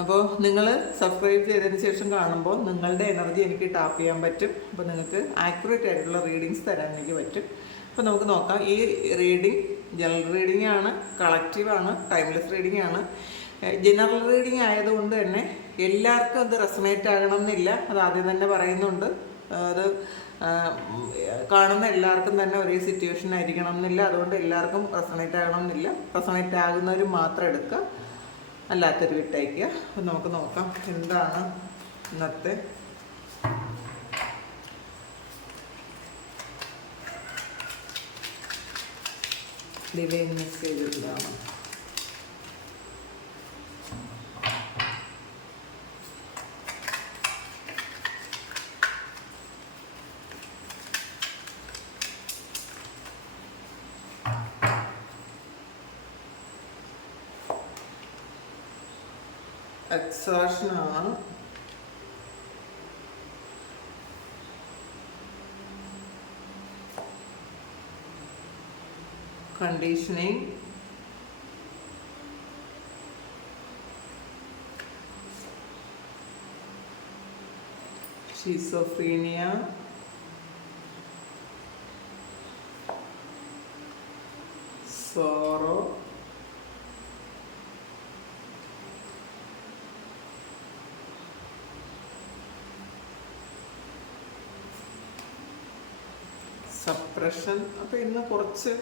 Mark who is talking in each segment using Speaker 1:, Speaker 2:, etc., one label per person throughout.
Speaker 1: അപ്പോൾ നിങ്ങൾ സബ്സ്ക്രൈബ് ചെയ്തതിന് ശേഷം കാണുമ്പോൾ നിങ്ങളുടെ എനർജി എനിക്ക് ടാപ്പ് ചെയ്യാൻ പറ്റും. അപ്പോൾ നിങ്ങൾക്ക് ആക്യുറേറ്റ് ആയിട്ടുള്ള റീഡിങ്സ് തരാൻ എനിക്ക് പറ്റും. അപ്പോൾ നമുക്ക് നോക്കാം. ഈ റീഡിങ് ജനറൽ റീഡിംഗ് ആണ് കളക്റ്റീവ് ആണ് ടൈംലെസ് റീഡിംഗ് ആണ്. ജനറൽ റീഡിംഗ് ആയതുകൊണ്ട് തന്നെ എല്ലാവർക്കും അത് റെസമേറ്റ് ആകണം എന്നില്ല അത് ആദ്യം തന്നെ പറയുന്നുണ്ട്. അത് കാണുന്ന എല്ലാവർക്കും തന്നെ ഒരേ സിറ്റുവേഷൻ ആയിരിക്കണം എന്നില്ല അതുകൊണ്ട് എല്ലാവർക്കും റെസണേറ്റ് ആകണം എന്നില്ല റെസണേറ്റ് ആകുന്നവർ മാത്രം എടുക്കുക. അല്ലാത്തൊരു വിട്ടയക്കുക. അപ്പം നമുക്ക് നോക്കാം എന്താണ് ഇന്നത്തെ ഡിവൈൻ മെസ്സേജ് എന്താണ് എക്സാഷനാണ് കണ്ടീഷനിങ് ഷിസോഫ്രീനിയ സോറോ സപ്രഷൻ അപ്പോൾ ഇന്ന് കുറച്ച്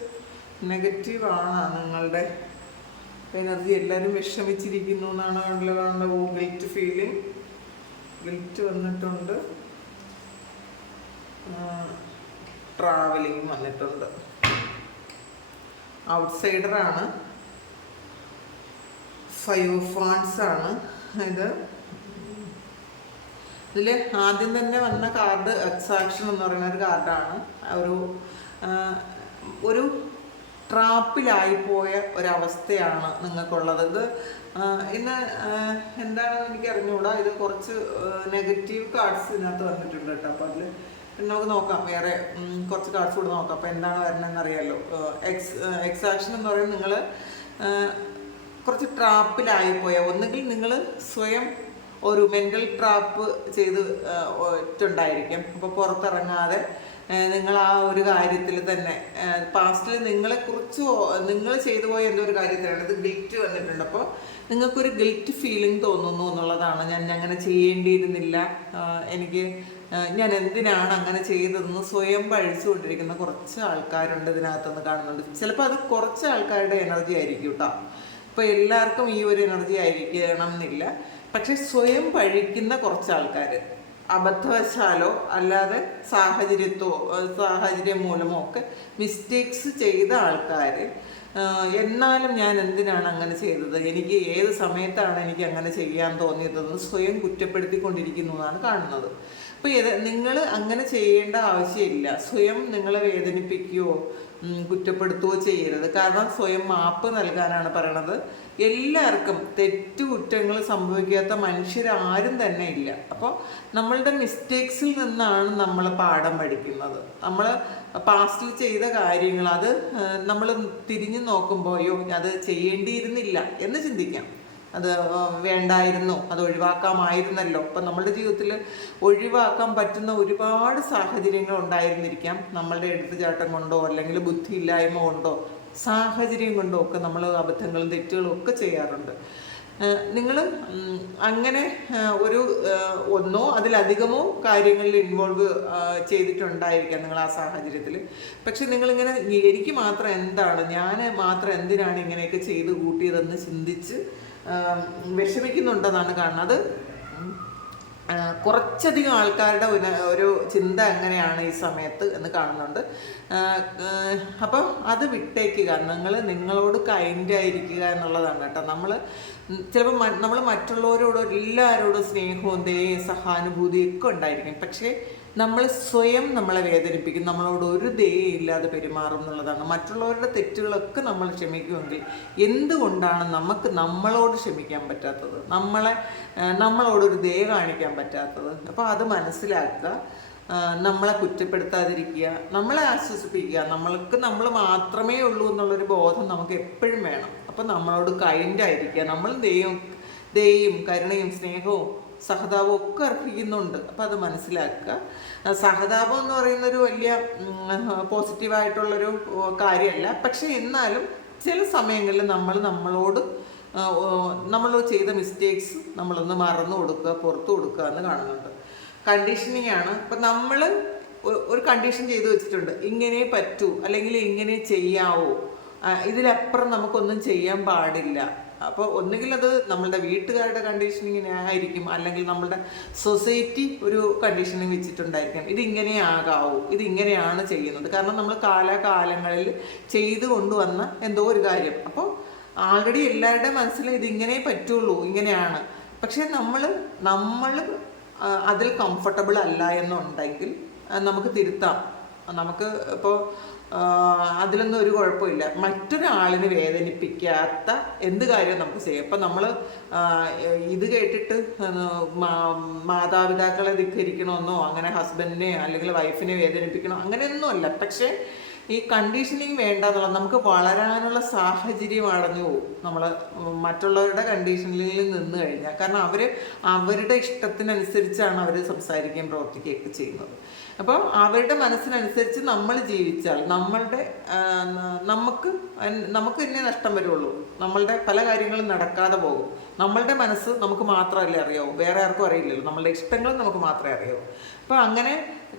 Speaker 1: നെഗറ്റീവാണ് നിങ്ങളുടെ എനർജി എല്ലാവരും വിഷമിച്ചിരിക്കുന്നു എന്നാണ് കണ്ടില്ല? കാണുന്നത് ഓ ഗിൽറ്റ് ഫീലിംഗ് ഗിൽറ്റ് വന്നിട്ടുണ്ട്. ട്രാവലിംഗ് വന്നിട്ടുണ്ട്. ഔട്ട്സൈഡറാണ് ഫൈവ് ഫാൻസ് ആണ്. ഇത് ഇതിൽ ആദ്യം തന്നെ വന്ന കാർഡ് എക്സാക്ഷൻ എന്ന് പറയുന്ന ഒരു കാർഡാണ് ഒരു ഒരു ട്രാപ്പിലായിപ്പോയ ഒരവസ്ഥയാണ് നിങ്ങൾക്കുള്ളത്. ഇത് ഇന്ന് എന്താണെന്ന് എനിക്ക് അറിഞ്ഞുകൂടാ ഇത് കുറച്ച് നെഗറ്റീവ് കാർഡ്സ് ഇതിനകത്ത് വന്നിട്ടുണ്ട് കേട്ടോ. അപ്പോൾ അതിൽ നമുക്ക് നോക്കാം. വേറെ കുറച്ച് കാർഡ്സ് കൂടെ നോക്കാം. അപ്പോൾ എന്താണ് വരണമെന്ന് അറിയാമല്ലോ എക്സ് എക്സാക്ഷൻ എന്ന് പറയുന്നത് നിങ്ങൾ കുറച്ച് ട്രാപ്പിലായിപ്പോയ ഒന്നുകിൽ നിങ്ങൾ സ്വയം ഒരു മെന്റൽ ട്രാപ്പ് ചെയ്ത് ണ്ടായിരിക്കും അപ്പോൾ പുറത്തിറങ്ങാതെ നിങ്ങൾ ആ ഒരു കാര്യത്തിൽ തന്നെ പാസ്റ്റിൽ നിങ്ങളെ കുറിച്ച് നിങ്ങൾ ചെയ്തു പോയ എന്തോ ഒരു കാര്യത്തിലാണ്. ഇത് ഗിൽറ്റ് വന്നിട്ടുണ്ട്. അപ്പോൾ നിങ്ങൾക്കൊരു ഗിൽറ്റ് ഫീലിംഗ് തോന്നുന്നു എന്നുള്ളതാണ്. ഞാൻ അങ്ങനെ ചെയ്യേണ്ടിയിരുന്നില്ല. എനിക്ക് ഞാൻ എന്തിനാണ് അങ്ങനെ ചെയ്തതെന്ന് സ്വയം പഴിച്ചുകൊണ്ടിരിക്കുന്ന കുറച്ച് ആൾക്കാരുണ്ട് ഇതിനകത്തുനിന്ന് കാണുന്നുണ്ട്. ചിലപ്പോൾ അത് കുറച്ച് ആൾക്കാരുടെ എനർജി ആയിരിക്കും കേട്ടോ അപ്പോൾ എല്ലാവർക്കും ഈ ഒരു എനർജി ആയിരിക്കണം എന്നില്ല. പക്ഷെ സ്വയം പഴിക്കുന്ന കുറച്ച് ആൾക്കാർ അബദ്ധവശാലോ അല്ലാതെ സാഹചര്യത്തോ സാഹചര്യം മൂലമോ ഒക്കെ മിസ്റ്റേക്സ് ചെയ്ത ആൾക്കാർ എന്നാലും ഞാൻ എന്തിനാണ് അങ്ങനെ ചെയ്തത്? എനിക്ക് ഏത് സമയത്താണ് എനിക്ക് അങ്ങനെ ചെയ്യാൻ തോന്നിയതെന്ന് സ്വയം കുറ്റപ്പെടുത്തിക്കൊണ്ടിരിക്കുന്നു എന്നാണ് കാണുന്നത്. അപ്പോൾ ഇത് നിങ്ങൾ അങ്ങനെ ചെയ്യേണ്ട ആവശ്യമില്ല. സ്വയം നിങ്ങളെ വേദനിപ്പിക്കുകയോ കുറ്റപ്പെടുത്തുകയോ ചെയ്യരുത്. കാരണം സ്വയം മാപ്പ് നൽകാനാണ് പറയണത്. എല്ലാവർക്കും തെറ്റുകുറ്റങ്ങൾ സംഭവിക്കാത്ത മനുഷ്യരാരും തന്നെ ഇല്ല. അപ്പോൾ നമ്മളുടെ മിസ്റ്റേക്സിൽ നിന്നാണ് നമ്മൾ പാഠം പഠിക്കുന്നത്. നമ്മൾ പാസ്റ്റിൽ ചെയ്ത കാര്യങ്ങൾ അത് നമ്മൾ തിരിഞ്ഞു നോക്കുമ്പോൾ അയ്യോ അത് ചെയ്യേണ്ടിയിരുന്നില്ല എന്ന് ചിന്തിക്കാം. അത് വേണ്ടായിരുന്നു അത് ഒഴിവാക്കാമായിരുന്നല്ലോ. അപ്പം നമ്മളുടെ ജീവിതത്തിൽ ഒഴിവാക്കാൻ പറ്റുന്ന ഒരുപാട് സാഹചര്യങ്ങൾ ഉണ്ടായിരുന്നിരിക്കാം. നമ്മളുടെ എടുത്തുചാട്ടം കൊണ്ടോ അല്ലെങ്കിൽ ബുദ്ധിയില്ലായ്മ കൊണ്ടോ സാഹചര്യം കൊണ്ടോ ഒക്കെ നമ്മൾ അബദ്ധങ്ങളും തെറ്റുകളും ഒക്കെ ചെയ്യാറുണ്ട്. നിങ്ങൾ അങ്ങനെ ഒരു ഒന്നോ അതിലധികമോ കാര്യങ്ങളിൽ ഇൻവോൾവ് ചെയ്തിട്ടുണ്ടായിരിക്കാം നിങ്ങൾ ആ സാഹചര്യത്തിൽ. പക്ഷെ നിങ്ങളിങ്ങനെ എനിക്ക് മാത്രം എന്താണ് ഞാൻ മാത്രം എന്തിനാണ് ഇങ്ങനെയൊക്കെ ചെയ്ത് കൂട്ടിയതെന്ന് ചിന്തിച്ച് വിഷമിക്കുന്നുണ്ടെന്നാണ് കാണുന്നത്. കുറച്ചധികം ആൾക്കാരുടെ ഒരു- ചിന്ത എങ്ങനെയാണ് ഈ സമയത്ത് എന്ന് കാണുന്നുണ്ട്. അപ്പം അത് വിട്ടേക്കുക. നിങ്ങൾ നിങ്ങളോട് കൈൻഡ് ആയിരിക്കുക എന്നുള്ളതാണ് കേട്ടോ. നമ്മൾ ചിലപ്പോൾ നമ്മൾ മറ്റുള്ളവരോട് എല്ലാവരോടും സ്നേഹവും ദേ സഹാനുഭൂതിയൊക്കെ ഉണ്ടായിരിക്കും. പക്ഷേ നമ്മൾ സ്വയം നമ്മളെ വേദനിപ്പിക്കും. നമ്മളോട് ഒരു ദയയില്ലാതെ പെരുമാറും എന്നുള്ളതാണ്. മറ്റുള്ളവരുടെ തെറ്റുകളൊക്കെ നമ്മൾ ക്ഷമിക്കുമെങ്കിൽ എന്തുകൊണ്ടാണ് നമുക്ക് നമ്മളോട് ക്ഷമിക്കാൻ പറ്റാത്തത്? നമ്മളെ നമ്മളോടൊരു ദയ കാണിക്കാൻ പറ്റാത്തത്? അപ്പോൾ അത് മനസ്സിലാക്കുക. നമ്മളെ കുറ്റപ്പെടുത്താതിരിക്കുക. നമ്മളെ ആശ്വസിപ്പിക്കുക. നമ്മൾക്ക് നമ്മൾ മാത്രമേ ഉള്ളൂ എന്നുള്ളൊരു ബോധം നമുക്ക് എപ്പോഴും വേണം. അപ്പം നമ്മളോട് കൈൻഡായിരിക്കുക നമ്മൾ ദൈവം ദയയും കരുണയും സ്നേഹവും സഹതാപവും ഒക്കെ അർപ്പിക്കുന്നുണ്ട് അപ്പം അത് മനസ്സിലാക്കുക. സഹതാപം എന്ന് പറയുന്നൊരു വലിയ പോസിറ്റീവായിട്ടുള്ളൊരു കാര്യമല്ല. പക്ഷെ എന്നാലും ചില സമയങ്ങളിൽ നമ്മൾ നമ്മളോട് നമ്മൾ ചെയ്ത മിസ്റ്റേക്സ് നമ്മളൊന്ന് മറന്നു കൊടുക്കുക പുറത്തു കൊടുക്കുക എന്ന് കാണുന്നുണ്ട്. കണ്ടീഷനിങ് ആണ്. അപ്പം നമ്മൾ ഒരു കണ്ടീഷൻ ചെയ്തു വെച്ചിട്ടുണ്ട്. ഇങ്ങനെ പറ്റൂ അല്ലെങ്കിൽ ഇങ്ങനെ ചെയ്യാവോ. ഇതിലപ്പുറം നമുക്കൊന്നും ചെയ്യാൻ പാടില്ല. അപ്പോൾ ഒന്നുകിൽ അത് നമ്മളുടെ വീട്ടുകാരുടെ കണ്ടീഷനിങ്ങിനെ ആയിരിക്കും അല്ലെങ്കിൽ നമ്മളുടെ സൊസൈറ്റി ഒരു കണ്ടീഷനിങ് വെച്ചിട്ടുണ്ടായിരിക്കാം. ഇത് ഇങ്ങനെ ആകാവൂ ഇത് ഇങ്ങനെയാണ് ചെയ്യുന്നത്. കാരണം നമ്മൾ കാലാകാലങ്ങളിൽ ചെയ്തു കൊണ്ടുവന്ന എന്തോ ഒരു കാര്യം. അപ്പോൾ ആൾറെഡി എല്ലാവരുടെ മനസ്സിൽ ഇതിങ്ങനെ പറ്റുള്ളൂ ഇങ്ങനെയാണ്. പക്ഷേ നമ്മൾ നമ്മൾ അതിൽ കംഫർട്ടബിൾ അല്ല എന്നുണ്ടെങ്കിൽ നമുക്ക് തിരുത്താം. നമുക്ക് ഇപ്പോൾ അതിലൊന്നും ഒരു കുഴപ്പമില്ല. മറ്റൊരാളിനെ വേദനിപ്പിക്കാത്ത എന്ത് കാര്യവും നമുക്ക് ചെയ്യാം. ഇപ്പം നമ്മൾ ഇത് കേട്ടിട്ട് മാതാപിതാക്കളെ ധിക്കരിക്കണമെന്നോ അങ്ങനെ ഹസ്ബൻഡിനെ അല്ലെങ്കിൽ വൈഫിനെ വേദനിപ്പിക്കണോ അങ്ങനെയൊന്നുമല്ല. പക്ഷേ ഈ കണ്ടീഷനിങ് വേണ്ട എന്നുള്ളത് നമുക്ക് വളരാനുള്ള സാഹചര്യം അടഞ്ഞു പോകും. നമ്മൾ മറ്റുള്ളവരുടെ കണ്ടീഷനിൽ നിന്ന് കഴിഞ്ഞാൽ. കാരണം അവർ അവരുടെ ഇഷ്ടത്തിനനുസരിച്ചാണ് അവർ സംസാരിക്കുകയും പ്രവർത്തിക്കുകയൊക്കെ ചെയ്യുന്നത്. അപ്പോൾ അവരുടെ മനസ്സിനനുസരിച്ച് നമ്മൾ ജീവിച്ചാൽ നമ്മളുടെ നമുക്ക് നമുക്ക് തന്നെ നഷ്ടം വരുള്ളൂ. നമ്മളുടെ പല കാര്യങ്ങളും നടക്കാതെ പോകും. നമ്മളുടെ മനസ്സ് നമുക്ക് മാത്രമല്ലേ അറിയാവൂ. വേറെ ആർക്കും അറിയില്ലല്ലോ. നമ്മളുടെ ഇഷ്ടങ്ങൾ നമുക്ക് മാത്രമേ അറിയാവൂ. അപ്പോൾ അങ്ങനെ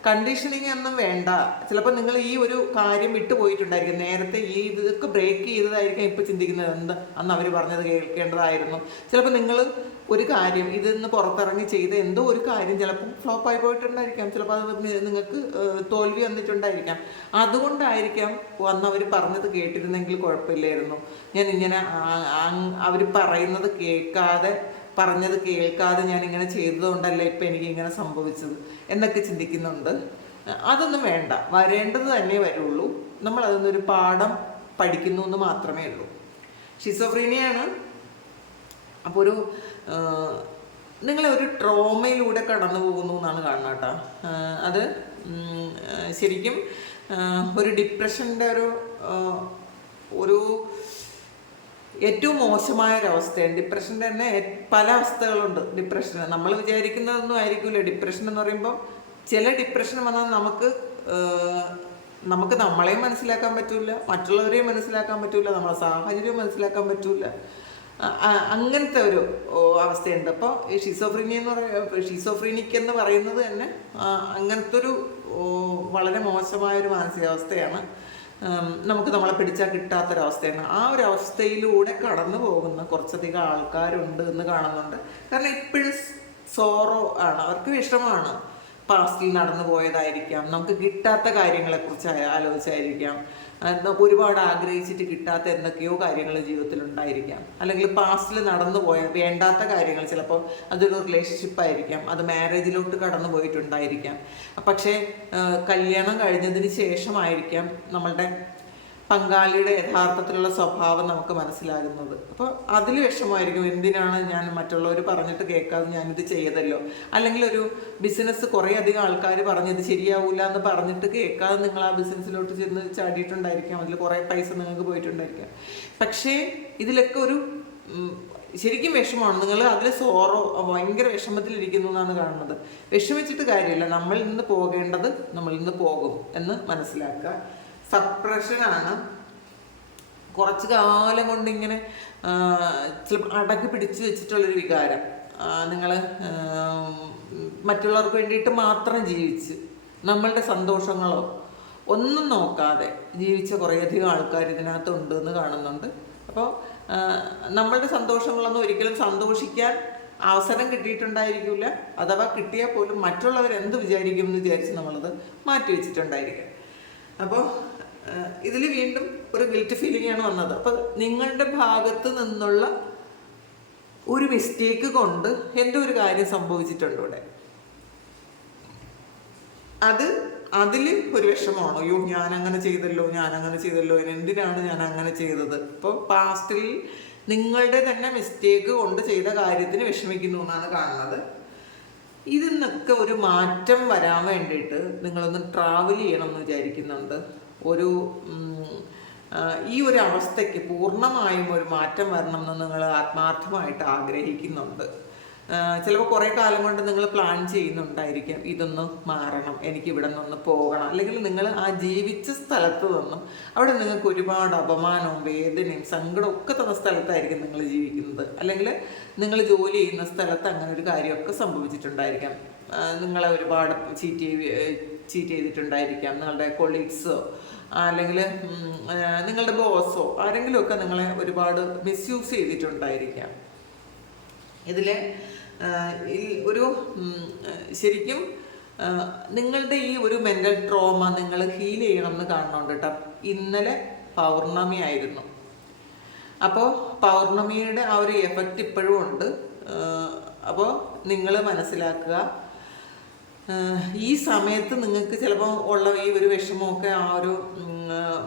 Speaker 1: കണ്ടീഷനിങ് ഒന്നും വേണ്ട. ചിലപ്പോൾ നിങ്ങൾ ഈ ഒരു കാര്യം വിട്ടു പോയിട്ടുണ്ടായിരിക്കും. നേരത്തെ ഈ ഇതൊക്കെ ബ്രേക്ക് ചെയ്തതായിരിക്കും ഇപ്പോൾ ചിന്തിക്കുന്നത്. എന്ത്? അന്ന് അവർ പറഞ്ഞത് കേൾക്കേണ്ടതായിരുന്നു. ചിലപ്പോൾ നിങ്ങൾ ഒരു കാര്യം ഇതിന്ന് പുറത്തിറങ്ങി ചെയ്ത് എന്തോ ഒരു കാര്യം ചിലപ്പോൾ ഫ്ലോപ്പായി പോയിട്ടുണ്ടായിരിക്കാം. ചിലപ്പോൾ അത് നിങ്ങൾക്ക് തോൽവി വന്നിട്ടുണ്ടായിരിക്കാം. അതുകൊണ്ടായിരിക്കാം അന്ന് അവർ പറഞ്ഞത് കേട്ടിരുന്നെങ്കിൽ കുഴപ്പമില്ലായിരുന്നു. ഞാൻ ഇങ്ങനെ അവർ പറയുന്നത് കേൾക്കാതെ പറഞ്ഞത് കേൾക്കാതെ ഞാൻ ഇങ്ങനെ ചെയ്തതുകൊണ്ടല്ല ഇപ്പം എനിക്ക് ഇങ്ങനെ സംഭവിച്ചത് എന്നൊക്കെ ചിന്തിക്കുന്നുണ്ട്. അതൊന്നും വേണ്ട. വരേണ്ടത് തന്നെ വരുള്ളൂ. നമ്മൾ അതൊന്നൊരു പാഠം പഠിക്കുന്നു എന്ന് മാത്രമേ ഉള്ളൂ. ഷിസോഫ്രീനിയാണ്. അപ്പോൾ ഒരു നിങ്ങളെ ഒരു ട്രോമയിലൂടെ കടന്നു പോകുന്നു എന്നാണ് കാണുന്നത് കേട്ടോ. അത് ശരിക്കും ഒരു ഡിപ്രഷന്റെ ഒരു ഒരു ഏറ്റവും മോശമായ ഒരവസ്ഥയാണ് ഡിപ്രഷൻ തന്നെ പല അവസ്ഥകളുണ്ട്. ഡിപ്രഷന് നമ്മൾ വിചാരിക്കുന്നതൊന്നും ആയിരിക്കില്ല ഡിപ്രഷൻ എന്ന് പറയുമ്പോൾ ചില ഡിപ്രഷൻ വന്നാൽ നമുക്ക് നമുക്ക് നമ്മളെയും മനസ്സിലാക്കാൻ പറ്റില്ല മറ്റുള്ളവരെയും മനസ്സിലാക്കാൻ പറ്റില്ല നമ്മളെ സാഹചര്യവും മനസ്സിലാക്കാൻ പറ്റൂല. അ- അ- അങ്ങനത്തെ ഒരു അവസ്ഥയുണ്ട്. അപ്പോൾ ഈ ഷിസോഫ്രീനി എന്ന് പറയുക ഷിസോഫ്രീനിക് എന്ന് പറയുന്നത് തന്നെ അങ്ങനത്തെ ഒരു വളരെ മോശമായ ഒരു മാനസികാവസ്ഥയാണ്. നമുക്ക് നമ്മളെ പിടിച്ചാൽ കിട്ടാത്തൊരവസ്ഥയാണ്. ആ ഒരു അവസ്ഥയിലൂടെ കടന്നു പോകുന്ന കുറച്ചധികം ആൾക്കാരുണ്ട് എന്ന് കാണുന്നുണ്ട്. കാരണം ഇപ്പോഴും സോറോ ആണ്. അവർക്ക് വിഷമമാണ്. പാസ്റ്റിൽ നടന്നു പോയതായിരിക്കാം. നമുക്ക് കിട്ടാത്ത കാര്യങ്ങളെ കുറിച്ച് ആലോചിച്ചായിരിക്കാം. ഒരുപാട് ആഗ്രഹിച്ചിട്ട് കിട്ടാത്ത എന്തൊക്കെയോ കാര്യങ്ങൾ ജീവിതത്തിൽ ഉണ്ടായിരിക്കാം. അല്ലെങ്കിൽ പാസ്റ്റിൽ നടന്നു പോയ വേണ്ടാത്ത കാര്യങ്ങൾ ചിലപ്പോൾ അതൊരു റിലേഷൻഷിപ്പ് ആയിരിക്കാം. അത് മാരേജിലോട്ട് കടന്നു പോയിട്ടുണ്ടായിരിക്കാം. പക്ഷേ കല്യാണം കഴിഞ്ഞതിന് ശേഷമായിരിക്കാം നമ്മളുടെ പങ്കാളിയുടെ യഥാർത്ഥത്തിലുള്ള സ്വഭാവം നമുക്ക് മനസ്സിലാകുന്നത്. അപ്പോൾ അതിൽ വിഷമമായിരിക്കും. എന്തിനാണ് ഞാൻ മറ്റുള്ളവർ പറഞ്ഞിട്ട് കേൾക്കാതെ ഞാനിത് ചെയ്തല്ലോ? അല്ലെങ്കിൽ ഒരു ബിസിനസ് കുറേ അധികം ആൾക്കാർ പറഞ്ഞത് ശരിയാവില്ല എന്ന് പറഞ്ഞിട്ട് കേൾക്കാതെ നിങ്ങൾ ആ ബിസിനസ്സിലോട്ട് ചെന്ന് ചാടിയിട്ടുണ്ടായിരിക്കാം. അതിൽ കുറേ പൈസ നിങ്ങൾക്ക് പോയിട്ടുണ്ടായിരിക്കാം. പക്ഷേ ഇതിലൊക്കെ ഒരു ശരിക്കും വിഷമമാണ്. നിങ്ങൾ അതിൽ സോറോ ഭയങ്കര വിഷമത്തിലിരിക്കുന്നു എന്നാണ് കാണുന്നത്. വിഷമിച്ചിട്ട് കാര്യമില്ല. നമ്മളിൽ നിന്ന് പോകേണ്ടത് നമ്മളിൽ നിന്ന് പോകും എന്ന് മനസ്സിലാക്കുക. സപ്രഷനാണ് കുറച്ച് കാലം കൊണ്ട് ഇങ്ങനെ ചിലപ്പോൾ അടക്കി പിടിച്ചു വെച്ചിട്ടുള്ളൊരു വികാരം. നിങ്ങൾ മറ്റുള്ളവർക്ക് വേണ്ടിയിട്ട് മാത്രം ജീവിച്ച് നമ്മളുടെ സന്തോഷങ്ങളോ ഒന്നും നോക്കാതെ ജീവിച്ച കുറേയധികം ആൾക്കാർ ഇതിനകത്തുണ്ട് എന്ന് കാണുന്നുണ്ട്. അപ്പോൾ നമ്മളുടെ സന്തോഷങ്ങളൊന്നും ഒരിക്കലും സന്തോഷിക്കാൻ അവസരം കിട്ടിയിട്ടുണ്ടായിരിക്കില്ല അഥവാ കിട്ടിയാൽ പോലും മറ്റുള്ളവർ എന്ത് വിചാരിക്കും എന്ന് വിചാരിച്ച് നമ്മളത് മാറ്റി വെച്ചിട്ടുണ്ടായിരിക്കും. അപ്പോൾ ഇതിൽ വീണ്ടും ഒരു ഗിൽറ്റ് ഫീലിംഗ് ആണ് വന്നത്. അപ്പോൾ നിങ്ങളുടെ ഭാഗത്ത് നിന്നുള്ള ഒരു മിസ്റ്റേക്ക് കൊണ്ട് എന്തോ ഒരു കാര്യം സംഭവിച്ചിട്ടുണ്ട് ഇവിടെ. അത് അതിൽ ഒരു വിഷമമാണോ? അയ്യോ ഞാൻ അങ്ങനെ ചെയ്തല്ലോ ഞാൻ അങ്ങനെ ചെയ്തല്ലോ എന്തിനാണ് ഞാൻ അങ്ങനെ ചെയ്തത് ഇപ്പോൾ പാസ്റ്റിൽ നിങ്ങളുടെ തന്നെ മിസ്റ്റേക്ക് കൊണ്ട് ചെയ്ത കാര്യത്തിന് വിഷമിക്കുന്നു എന്നാണ് കാണുന്നത്. ഇതിൽ നിന്നൊക്കെ ഒരു മാറ്റം വരാൻ വേണ്ടിയിട്ട് നിങ്ങളൊന്ന് ട്രാവൽ ചെയ്യണം എന്ന് വിചാരിക്കുന്നുണ്ട്. ഒരു ഈ ഒരു അവസ്ഥയ്ക്ക് പൂർണമായും ഒരു മാറ്റം വരണം എന്ന് നിങ്ങൾ ആത്മാർത്ഥമായിട്ട് ആഗ്രഹിക്കുന്നുണ്ട്. ചിലപ്പോൾ കുറേ കാലം കൊണ്ട് നിങ്ങൾ പ്ലാൻ ചെയ്യുന്നുണ്ടായിരിക്കാം ഇതൊന്ന് മാറണം എനിക്ക് ഇവിടെ നിന്ന് പോകണം. അല്ലെങ്കിൽ നിങ്ങൾ ആ ജീവിച്ച സ്ഥലത്ത് നിന്നും അവിടെ നിങ്ങൾക്ക് ഒരുപാട് അപമാനവും വേദനയും സങ്കടവും ഒക്കെ തന്ന സ്ഥലത്തായിരിക്കും നിങ്ങൾ ജീവിക്കുന്നത്. അല്ലെങ്കിൽ നിങ്ങൾ ജോലി ചെയ്യുന്ന സ്ഥലത്ത് അങ്ങനെ ഒരു കാര്യമൊക്കെ സംഭവിച്ചിട്ടുണ്ടായിരിക്കാം. നിങ്ങളെ ഒരുപാട് ചീറ്റ് ചീറ്റ് ചെയ്തിട്ടുണ്ടായിരിക്കാം. നിങ്ങളുടെ കൊളീഗ്സോ അല്ലെങ്കിൽ നിങ്ങളുടെ ബോസോ ആരെങ്കിലുമൊക്കെ നിങ്ങളെ ഒരുപാട് മിസ്യൂസ് ചെയ്തിട്ടുണ്ടായിരിക്കാം. ഇതിൽ ഒരു ശരിക്കും നിങ്ങളുടെ ഈ ഒരു മെന്റൽ ട്രോമ നിങ്ങൾ ഹീൽ ചെയ്യണം എന്ന് കാണുന്നുണ്ട് കേട്ടോ ഇന്നലെ പൗർണമി ആയിരുന്നു. അപ്പോൾ പൗർണമിയുടെ ആ ഒരു എഫക്റ്റ് ഇപ്പോഴും ഉണ്ട്. അപ്പോൾ നിങ്ങൾ മനസ്സിലാക്കുക ഈ സമയത്ത് നിങ്ങൾക്ക് ചിലപ്പോൾ ഉള്ള ഈ ഒരു വിഷമമൊക്കെ ആ ഒരു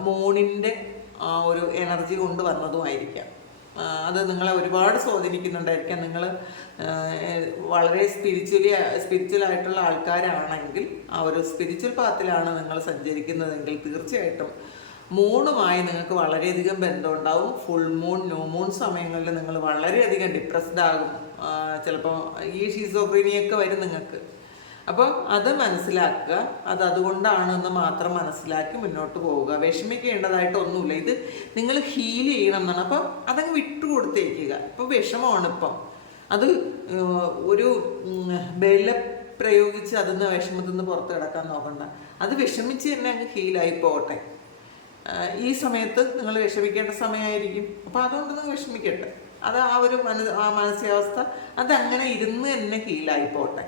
Speaker 1: മോണിന്റെ ആ ഒരു എനർജി കൊണ്ട് വന്നതുമായിരിക്കാം അത് നിങ്ങളെ ഒരുപാട് സ്വാധീനിക്കുന്നുണ്ടായിരിക്കാം. നിങ്ങൾ വളരെ സ്പിരിച്വലി സ്പിരിച്വൽ ആയിട്ടുള്ള ആൾക്കാരാണെങ്കിൽ ആ ഒരു സ്പിരിച്വൽ പാത്തിലാണ് നിങ്ങൾ സഞ്ചരിക്കുന്നതെങ്കിൽ തീർച്ചയായിട്ടും മൂണുമായി നിങ്ങൾക്ക് വളരെയധികം ബന്ധമുണ്ടാവും. ഫുൾ മൂൺ ന്യൂ മൂൺ സമയങ്ങളിൽ നിങ്ങൾ വളരെയധികം ഡിപ്രസ്ഡ് ആകും. ചിലപ്പോൾ ഈ ഷീസോക്രീനിയൊക്കെ വരും നിങ്ങൾക്ക്. അപ്പോൾ അത് മനസ്സിലാക്കുക. അത് അതുകൊണ്ടാണെന്ന് മാത്രം മനസ്സിലാക്കി മുന്നോട്ട് പോവുക. വിഷമിക്കേണ്ടതായിട്ട് ഒന്നുമില്ല ഇത് നിങ്ങൾ ഹീൽ ചെയ്യണം എന്നാണ്. അപ്പോൾ അതങ്ങ് വിട്ടുകൊടുത്തേക്കുക. ഇപ്പോൾ വിഷമമാണ് ഇപ്പം. അത് ഒരു ബല പ്രയോഗിച്ച് പ്രയോഗിച്ച് അതിന്ന് വിഷമത്തിൽ നിന്ന് പുറത്ത് കിടക്കാൻ നോക്കണ്ട. അത് വിഷമിച്ച് തന്നെ അങ്ങ് ഹീലായി പോകട്ടെ. ഈ സമയത്ത് നിങ്ങൾ വിഷമിക്കേണ്ട സമയമായിരിക്കും. അപ്പോൾ അതുകൊണ്ട് നിങ്ങൾ വിഷമിക്കട്ടെ അത് ആ ഒരു മന ആ മാനസികാവസ്ഥ അതങ്ങനെ ഇരുന്ന് തന്നെ ഹീലായി പോട്ടെ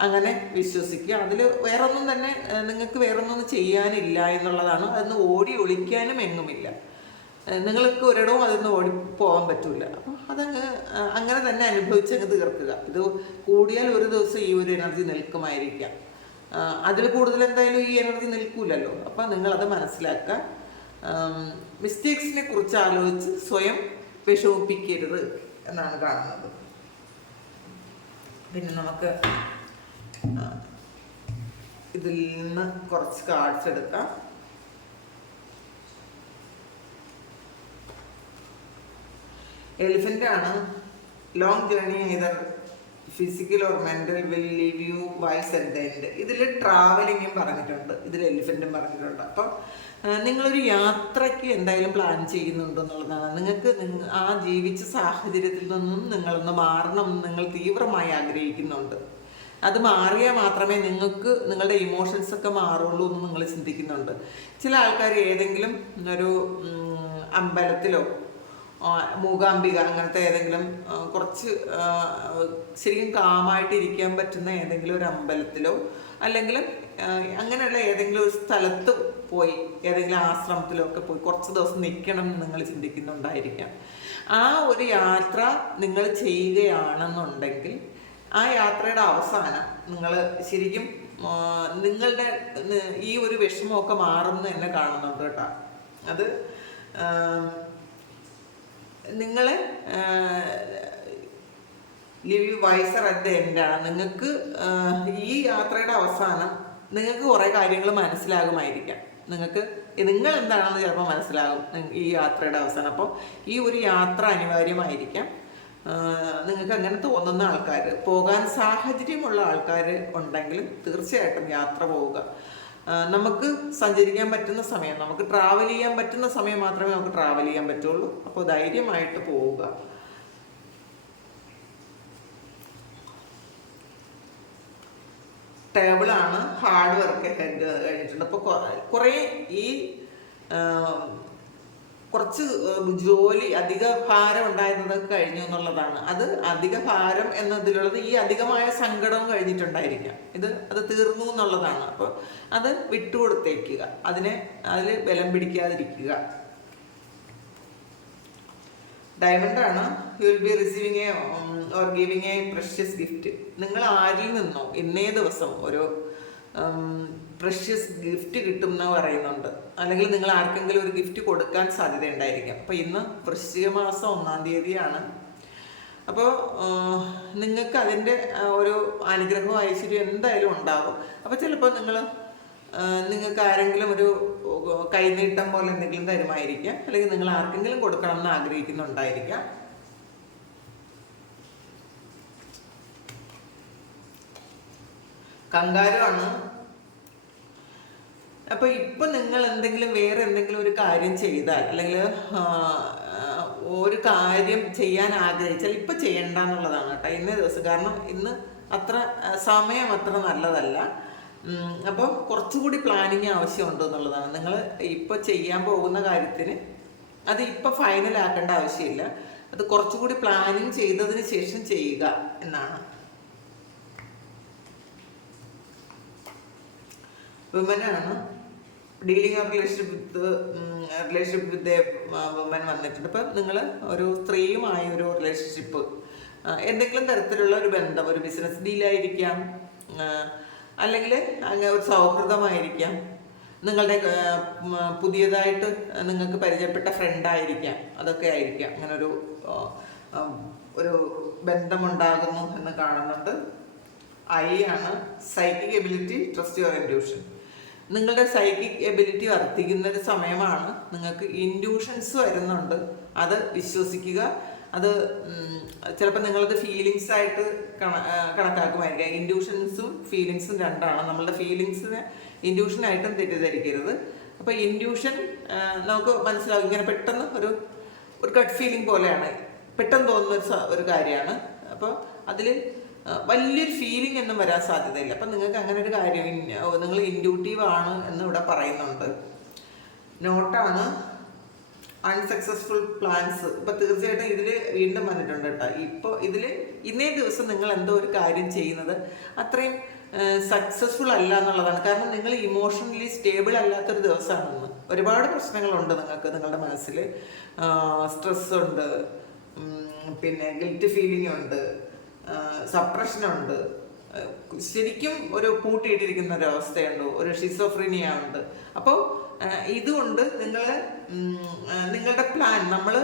Speaker 1: അങ്ങനെ വിശ്വസിക്കുക. അതിൽ വേറൊന്നും തന്നെ നിങ്ങൾക്ക് വേറൊന്നും ചെയ്യാനില്ല എന്നുള്ളതാണ്. അതൊന്ന് ഓടി ഒളിക്കാനും എങ്ങുമില്ല. നിങ്ങൾക്ക് ഒരിടവും അതൊന്നും ഓടി പോകാൻ പറ്റില്ല അപ്പം അതങ്ങ് അങ്ങനെ തന്നെ അനുഭവിച്ചങ്ങ് തീർക്കുക. ഇത് കൂടിയാൽ ഒരു ദിവസം ഈ ഒരു എനർജി നിൽക്കുമായിരിക്കാം. അതിൽ കൂടുതൽ എന്തായാലും ഈ എനർജി നിൽക്കൂലല്ലോ. അപ്പം നിങ്ങളത് മനസ്സിലാക്കുക. മിസ്റ്റേക്സിനെ കുറിച്ച് ആലോചിച്ച് സ്വയം വിഷമിപ്പിക്കരുത് എന്നാണ് കാണുന്നത്. പിന്നെ നമുക്ക് ഇതിൽ നിന്ന് കുറച്ച് കാർഡ്സ് എടുക്കാം. എലിഫന്റ് ആണ്. Long journey either physical or mental will leave you wise at end ഇതിൽ ട്രാവലിങ്ങും പറഞ്ഞിട്ടുണ്ട്. ഇതിൽ എലിഫന്റും പറഞ്ഞിട്ടുണ്ട്. അപ്പം നിങ്ങളൊരു യാത്രയ്ക്ക് എന്തായാലും പ്ലാൻ ചെയ്യുന്നുണ്ടോ എന്നുള്ളതാണ് നിങ്ങൾക്ക് നിങ്ങ- ആ ജീവിച്ച സാഹചര്യത്തിൽ നിന്നും നിങ്ങളൊന്ന് മാറണം നിങ്ങൾ തീവ്രമായി ആഗ്രഹിക്കുന്നുണ്ട്. അത് മാറിയാൽ മാത്രമേ നിങ്ങൾക്ക് നിങ്ങളുടെ ഇമോഷൻസ് ഒക്കെ മാറുള്ളൂ എന്ന് നിങ്ങൾ ചിന്തിക്കുന്നുണ്ട്. ചില ആൾക്കാർ ഏതെങ്കിലും ഒരു അമ്പലത്തിലോ മൂകാംബിക അങ്ങനത്തെ ഏതെങ്കിലും കുറച്ച് ശരിക്കും കാമായിട്ട് ഇരിക്കാൻ പറ്റുന്ന ഏതെങ്കിലും ഒരു അമ്പലത്തിലോ അല്ലെങ്കിൽ അങ്ങനെയുള്ള ഏതെങ്കിലും ഒരു സ്ഥലത്ത് പോയി ഏതെങ്കിലും ആശ്രമത്തിലോ ഒക്കെ പോയി കുറച്ച് ദിവസം നിൽക്കണം എന്ന് നിങ്ങൾ ചിന്തിക്കുന്നുണ്ടായിരിക്കാം. ആ ഒരു യാത്ര നിങ്ങൾ ചെയ്യുകയാണെന്നുണ്ടെങ്കിൽ ആ യാത്രയുടെ അവസാനം നിങ്ങൾ ശരിക്കും നിങ്ങളുടെ ഈ ഒരു വിഷമമൊക്കെ മാറുന്നു എന്നെ കാണുന്നുണ്ട് കേട്ടോ. അത് നിങ്ങളെ leave you wiser at the എൻഡാണ് നിങ്ങൾക്ക് ഈ യാത്രയുടെ അവസാനം നിങ്ങൾക്ക് കുറേ കാര്യങ്ങൾ മനസ്സിലാകുമായിരിക്കാം. നിങ്ങൾക്ക് നിങ്ങൾ എന്താണെന്ന് ചിലപ്പോൾ മനസ്സിലാകും ഈ യാത്രയുടെ അവസാനം. അപ്പോൾ ഈ ഒരു യാത്ര അനിവാര്യമായിരിക്കാം. നിങ്ങൾക്ക് അങ്ങനെ തോന്നുന്ന ആൾക്കാർ പോകാൻ സാഹചര്യമുള്ള ആൾക്കാർ ഉണ്ടെങ്കിലും തീർച്ചയായിട്ടും യാത്ര പോവുക. നമുക്ക് സഞ്ചരിക്കാൻ പറ്റുന്ന സമയം നമുക്ക് ട്രാവൽ ചെയ്യാൻ പറ്റുന്ന സമയം മാത്രമേ നമുക്ക് ട്രാവൽ ചെയ്യാൻ പറ്റുള്ളൂ. അപ്പോൾ ധൈര്യമായിട്ട് പോവുക. ടേബിളാണ് ഹാർഡ് വർക്ക് ഹെഡ് കഴിഞ്ഞിട്ടുണ്ട്. അപ്പോൾ കുറേ ഈ കുറച്ച് ജോലി അധിക ഭാരം ഉണ്ടായിരുന്നത് കഴിഞ്ഞു എന്നുള്ളതാണ്. അത് അധിക ഭാരം എന്നതിലുള്ളത് ഈ അധികമായ സങ്കടവും കഴിഞ്ഞിട്ടുണ്ടായിരിക്കാം. ഇത് അത് തീർന്നു എന്നുള്ളതാണ്. അപ്പോൾ അത് വിട്ടുകൊടുത്തേക്കുക. അതിനെ അതിൽ ബലം പിടിക്കാതിരിക്കുക. ഡയമണ്ട് ആണ്. You will be receiving a or giving a precious gift നിങ്ങൾ ആരിൽ നിന്നോ ഇന്നേ ദിവസം ഒരു പ്രഷ്യസ് ഗിഫ്റ്റ് കിട്ടും എന്ന് പറയുന്നുണ്ട്. അല്ലെങ്കിൽ നിങ്ങൾ ആർക്കെങ്കിലും ഒരു ഗിഫ്റ്റ് കൊടുക്കാൻ സാധ്യത ഉണ്ടായിരിക്കാം അപ്പോൾ ഇന്ന് വൃശ്ചിക മാസം ഒന്നാം തീയതിയാണ്. അപ്പോൾ നിങ്ങൾക്ക് അതിന്റെ ഒരു അനുഗ്രഹവും ഐശ്വര്യം എന്തായാലും ഉണ്ടാവും. അപ്പോൾ ചിലപ്പോൾ നിങ്ങൾ നിങ്ങൾക്ക് ആരെങ്കിലും ഒരു കൈനീട്ടം പോലെ എന്തെങ്കിലും തരുമായിരിക്കാം. അല്ലെങ്കിൽ നിങ്ങൾ ആർക്കെങ്കിലും കൊടുക്കണം എന്ന് ആഗ്രഹിക്കുന്നുണ്ടായിരിക്കാം. കങ്കാരുമാണ് അപ്പൊ ഇപ്പൊ നിങ്ങൾ എന്തെങ്കിലും വേറെ എന്തെങ്കിലും ഒരു കാര്യം ചെയ്താൽ അല്ലെങ്കിൽ ഒരു കാര്യം ചെയ്യാൻ ആഗ്രഹിച്ചാൽ ഇപ്പൊ ചെയ്യണ്ട എന്നുള്ളതാണ് കേട്ടോ ഇന്നേ ദിവസം. കാരണം ഇന്ന് അത്ര സമയം അത്ര നല്ലതല്ല. അപ്പോൾ കുറച്ചുകൂടി പ്ലാനിങ് ആവശ്യമുണ്ട് എന്നുള്ളതാണ്. നിങ്ങൾ ഇപ്പോൾ ചെയ്യാൻ പോകുന്ന കാര്യത്തിന് അത് ഇപ്പോൾ ഫൈനൽ ആക്കേണ്ട ആവശ്യമില്ല. അത് കുറച്ചുകൂടി പ്ലാനിങ് ചെയ്തതിന് ശേഷം ചെയ്യുക എന്നാണ്. വിമനാണ് dealing relationship with relationship with woman വന്നിട്ടുണ്ട്. ഇപ്പം നിങ്ങൾ ഒരു സ്ത്രീയുമായ ഒരു റിലേഷൻഷിപ്പ് എന്തെങ്കിലും തരത്തിലുള്ള ഒരു ബന്ധം ഒരു ബിസിനസ് ഡീലായിരിക്കാം അല്ലെങ്കിൽ അങ്ങനെ ഒരു സൗഹൃദമായിരിക്കാം നിങ്ങളുടെ പുതിയതായിട്ട് നിങ്ങൾക്ക് പരിചയപ്പെട്ട ഫ്രണ്ടായിരിക്കാം അതൊക്കെ ആയിരിക്കാം. അങ്ങനെ ഒരു ഒരു ബന്ധമുണ്ടാകുന്നു എന്ന് കാണുന്നുണ്ട്. ഐ ആണ് സൈക്കിക് എബിലിറ്റി ട്രസ്റ്റ് ഇൻഡ്യൂഷൻ നിങ്ങളുടെ സൈക്കിക് എബിലിറ്റി വർദ്ധിക്കുന്ന ഒരു സമയമാണ് നിങ്ങൾക്ക് ഇൻഡ്യൂഷൻസ് വരുന്നുണ്ട്. അത് വിശ്വസിക്കുക. അത് ചിലപ്പോൾ നിങ്ങളത് ഫീലിങ്സ് ആയിട്ട് കണ കണക്കാക്കുമായിരിക്കുക കണക്കാക്കുമായിരിക്കാം. ഇൻഡ്യൂഷൻസും ഫീലിങ്സും രണ്ടാണ്. നമ്മളുടെ ഫീലിങ്സിനെ ഇൻഡ്യൂഷനായിട്ടും തെറ്റിദ്ധരിക്കരുത്. അപ്പോൾ ഇൻഡ്യൂഷൻ നമുക്ക് മനസ്സിലാവും. ഇങ്ങനെ പെട്ടെന്ന് ഒരു ഒരു കട്ട് ഫീലിംഗ് പോലെയാണ്. പെട്ടെന്ന് തോന്നുന്ന ഒരു കാര്യമാണ്. അപ്പോൾ അതിൽ വലിയൊരു ഫീലിംഗ് ഒന്നും വരാൻ സാധ്യതയില്ല. അപ്പം നിങ്ങൾക്ക് അങ്ങനെ ഒരു കാര്യം നിങ്ങൾ ഇൻഡ്യൂട്ടീവ് ആണ് എന്ന് ഇവിടെ പറയുന്നുണ്ട്. നോട്ടാണ് അൺസക്സസ്ഫുൾ പ്ലാൻസ് ഇപ്പം തീർച്ചയായിട്ടും ഇതിൽ വീണ്ടും വന്നിട്ടുണ്ട് കേട്ടോ. ഇപ്പോൾ ഇതിൽ ഇന്നേ ദിവസം നിങ്ങൾ എന്തോ ഒരു കാര്യം ചെയ്യുന്നത് അത്രയും സക്സസ്ഫുൾ അല്ല എന്നുള്ളതാണ്. കാരണം നിങ്ങൾ ഇമോഷണലി സ്റ്റേബിൾ അല്ലാത്തൊരു ദിവസമാണെന്ന്. ഒരുപാട് പ്രശ്നങ്ങളുണ്ട് നിങ്ങൾക്ക് നിങ്ങളുടെ മനസ്സിൽ സ്ട്രെസ് ഉണ്ട്. പിന്നെ ഗിൽറ്റ് ഫീലിംഗ് ഉണ്ട്. സപ്രഷനുണ്ട് ശരിക്കും ഒരു പൂട്ടിയിട്ടിരിക്കുന്ന ഒരു അവസ്ഥയുണ്ട്. ഒരു ഷിസോഫ്രീനിയ ഉണ്ട്. അപ്പോൾ ഇതുകൊണ്ട് നിങ്ങൾ നിങ്ങളുടെ പ്ലാൻ നമ്മൾ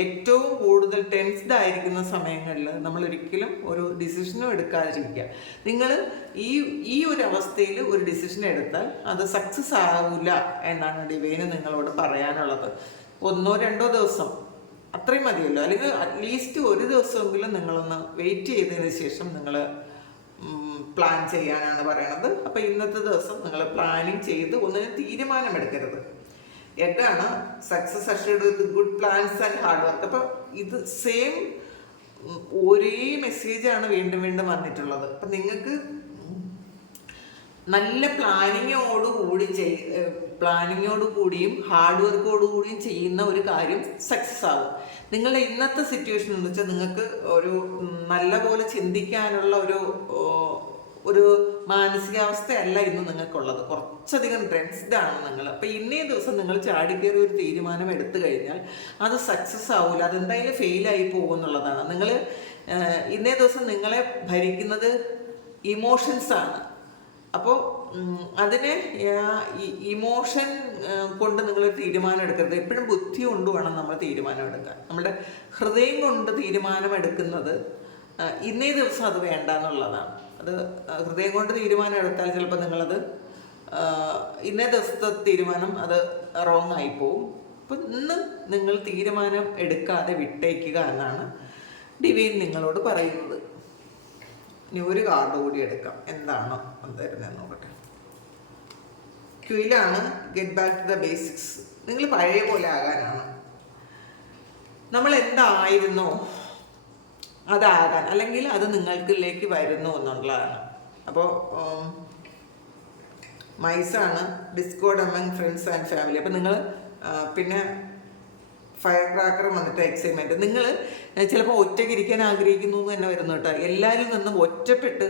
Speaker 1: ഏറ്റവും കൂടുതൽ ടെൻസ്ഡ് ആയിരിക്കുന്ന സമയങ്ങളിൽ നമ്മൾ ഒരിക്കലും ഒരു ഡിസിഷനും എടുക്കാതിരിക്കുക. നിങ്ങൾ ഈ ഈ ഒരു അവസ്ഥയിൽ ഒരു ഡിസിഷൻ എടുത്താൽ അത് സക്സസ് ആവില്ല എന്നാണ് ഡിവൈന് നിങ്ങളോട് പറയാനുള്ളത്. ഒന്നോ രണ്ടോ ദിവസം അത്രയും മതിയല്ലോ. അല്ലെങ്കിൽ അറ്റ്ലീസ്റ്റ് ഒരു ദിവസമെങ്കിലും നിങ്ങളൊന്ന് വെയിറ്റ് ചെയ്തതിന് ശേഷം നിങ്ങൾ പ്ലാൻ ചെയ്യാനാണ് പറയണത്. അപ്പോൾ ഇന്നത്തെ ദിവസം നിങ്ങൾ പ്ലാനിങ് ചെയ്ത് ഒന്നിനും തീരുമാനമെടുക്കരുത്. എന്താണ് success assured with good plans and hard work അപ്പോൾ ഇത് സെയിം ഒരേ മെസ്സേജാണ് വീണ്ടും വീണ്ടും വന്നിട്ടുള്ളത്. അപ്പം നിങ്ങൾക്ക് നല്ല പ്ലാനിങ്ങോട് കൂടി ചെയ് പ്ലാനിങ്ങോട് കൂടിയും ഹാർഡ് വർക്കോട് കൂടിയും ചെയ്യുന്ന ഒരു കാര്യം സക്സസ് ആവും. നിങ്ങളുടെ ഇന്നത്തെ സിറ്റുവേഷൻ എന്ന് വെച്ചാൽ നിങ്ങൾക്ക് ഒരു നല്ല പോലെ ചിന്തിക്കാനുള്ള ഒരു ഒരു മാനസികാവസ്ഥയല്ല ഇന്ന് നിങ്ങൾക്കുള്ളത്. കുറച്ചധികം ഡ്രെൻസ്ഡ് ആണ് നിങ്ങൾ. അപ്പോൾ ഇന്നേ ദിവസം നിങ്ങൾ ചാടിക്കേറി ഒരു തീരുമാനം എടുത്തു കഴിഞ്ഞാൽ അത് സക്സസ് ആവില്ല അതെന്തായാലും ഫെയിലായി പോകും എന്നുള്ളതാണ്. നിങ്ങൾ ഇന്നേ ദിവസം നിങ്ങളെ ഭരിക്കുന്നത് ഇമോഷൻസാണ് അപ്പോൾ അതിനെ ഇമോഷൻ കൊണ്ട് നിങ്ങൾ തീരുമാനം എടുക്കരുത് എപ്പോഴും ബുദ്ധി കൊണ്ട് വേണം നമ്മൾ തീരുമാനം എടുക്കാൻ നമ്മുടെ ഹൃദയം കൊണ്ട് തീരുമാനം എടുക്കുന്നത് ഇന്നേ ദിവസം അത് വേണ്ട എന്നുള്ളതാണ് അത് ഹൃദയം കൊണ്ട് തീരുമാനം എടുത്താൽ ചിലപ്പോൾ നിങ്ങളത് ഇന്നേ ദിവസത്തെ തീരുമാനം അത് റോങ് ആയി പോവും അപ്പം ഇന്ന് നിങ്ങൾ തീരുമാനം എടുക്കാതെ വിട്ടേക്കുക എന്നാണ് ഡിവൈൻ നിങ്ങളോട് പറയുന്നത്. ഇനി ഒരു കാർഡ് കൂടി എടുക്കാം. എന്താണ് തരുന്നത് നോക്കട്ടെ. ക്യൂയിലാണ് get back to the basics നിങ്ങൾ പഴയ പോലെ ആകാനാണ്. നമ്മൾ എന്തായിരുന്നോ? അതാകാൻ അല്ലെങ്കിൽ അത് നിങ്ങൾക്കിലേക്ക് വരുന്നു എന്നുള്ളതാണ്. അപ്പോൾ മൈസാണ് discord among friends and family അപ്പോൾ നിങ്ങൾ പിന്നെ ഫയർ ക്രാക്കർ വന്നിട്ട് എക്സൈറ്റ്മെന്റ് നിങ്ങൾ ചിലപ്പോൾ ഒറ്റയ്ക്ക് ഇരിക്കാൻ ആഗ്രഹിക്കുന്നു എന്ന് തന്നെ വരുന്നു കേട്ടോ. എല്ലാവരിൽ നിന്നും ഒറ്റപ്പെട്ട്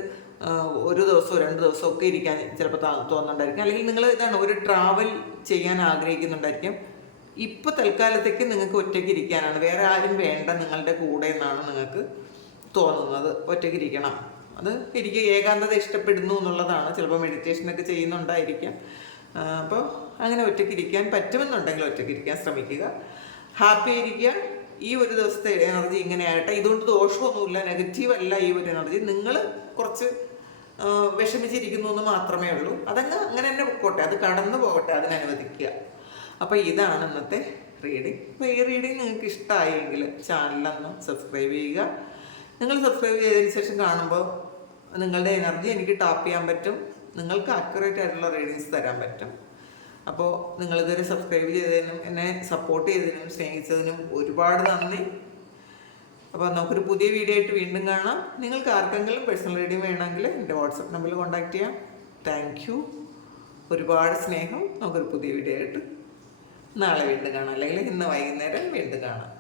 Speaker 1: ഒരു ദിവസമോ രണ്ട് ദിവസമോ ഒക്കെ ഇരിക്കാൻ ചിലപ്പോൾ തോന്നുന്നുണ്ടായിരിക്കും. അല്ലെങ്കിൽ നിങ്ങൾ ഇതാണ് ഒരു ട്രാവൽ ചെയ്യാൻ ആഗ്രഹിക്കുന്നുണ്ടായിരിക്കും. ഇപ്പോൾ തൽക്കാലത്തേക്ക് നിങ്ങൾക്ക് ഒറ്റയ്ക്ക് ഇരിക്കാനാണ് വേറെ ആരും വേണ്ട നിങ്ങളുടെ കൂടെ എന്നാണ് നിങ്ങൾക്ക് തോന്നുന്നത്. ഒറ്റയ്ക്ക് ഇരിക്കണം അത് എനിക്ക് ഏകാന്തത ഇഷ്ടപ്പെടുന്നു എന്നുള്ളതാണ്. ചിലപ്പോൾ മെഡിറ്റേഷനൊക്കെ ചെയ്യുന്നുണ്ടായിരിക്കാം. അപ്പോൾ അങ്ങനെ ഒറ്റയ്ക്ക് ഇരിക്കാൻ പറ്റുമെന്നുണ്ടെങ്കിൽ ഒറ്റയ്ക്ക് ഇരിക്കാൻ ശ്രമിക്കുക. ഹാപ്പി ആയിരിക്കുക. ഈ ഒരു ദിവസത്തെ എനർജി ഇങ്ങനെ ആയിട്ട് ഇതുകൊണ്ട് ദോഷമൊന്നുമില്ല. നെഗറ്റീവ് അല്ല ഈ ഒരു എനർജി നിങ്ങൾ കുറച്ച് വിഷമിച്ചിരിക്കുന്നു എന്ന് മാത്രമേ ഉള്ളൂ. അതങ്ങ് അങ്ങനെ തന്നെ പൊക്കോട്ടെ അത് കടന്നു പോകട്ടെ. അതിനനുവദിക്കുക അപ്പോൾ ഇതാണ് ഇന്നത്തെ റീഡിങ് അപ്പോൾ ഈ റീഡിങ് നിങ്ങൾക്ക് ഇഷ്ടമായെങ്കിൽ ചാനലൊന്ന് സബ്സ്ക്രൈബ് ചെയ്യുക. നിങ്ങൾ സബ്സ്ക്രൈബ് ചെയ്തതിന് ശേഷം കാണുമ്പോൾ നിങ്ങളുടെ എനർജി എനിക്ക് ടാപ്പ് ചെയ്യാൻ പറ്റും. നിങ്ങൾക്ക് അക്യുറേറ്റ് ആയിട്ടുള്ള റീഡിങ്സ് തരാൻ പറ്റും. അപ്പോൾ നിങ്ങളിതുവരെ സബ്സ്ക്രൈബ് ചെയ്തതിനും എന്നെ സപ്പോർട്ട് ചെയ്തതിനും സ്നേഹിച്ചതിനും ഒരുപാട് നന്ദി. അപ്പോൾ നമുക്കൊരു പുതിയ വീഡിയോ ആയിട്ട് വീണ്ടും കാണാം. നിങ്ങൾക്ക് ആർക്കെങ്കിലും പേഴ്സണൽ റീഡിംഗ് വേണമെങ്കിൽ എന്റെ വാട്സപ്പ് നമ്പറിൽ കോൺടാക്ട് ചെയ്യാം. താങ്ക് യു ഒരുപാട് സ്നേഹം. നമുക്കൊരു പുതിയ വീഡിയോ ആയിട്ട് നാളെ വീണ്ടും കാണാം. അല്ലെങ്കിൽ ഇന്ന് വൈകുന്നേരം വീണ്ടും കാണാം.